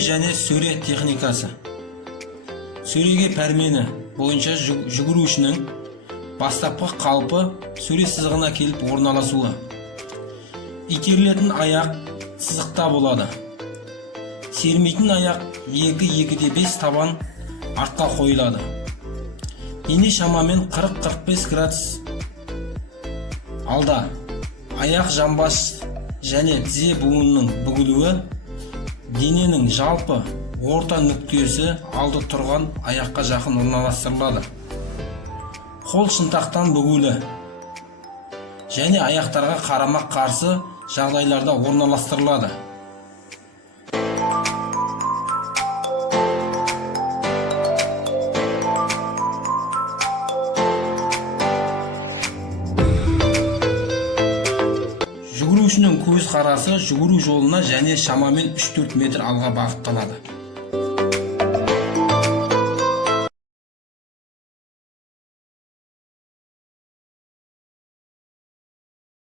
және сөре техникасы. Сөреге пәрмені бойынша жүгірушінің бастапқы қалпы сөре сызығына келіп орналасуы. Итерілетін аяқ сызықта болады. Сермейтін аяқ 2-2,5 табан артқа қойылады. Дене шамамен 40-45 градус алда. Аяқ жамбас және тізе буынының бүгілуі. Дененің жалпы орта нүктесі алды тұрған аяққа жақын орналастырылады. Қол шынтақтан бүгулі және аяқтарға қарама-қарсы жағдайларда орналастырылады. Жүгірушінің көз қарасы жүгіру жолына және шамамен 3-4 метр алға бағытталады.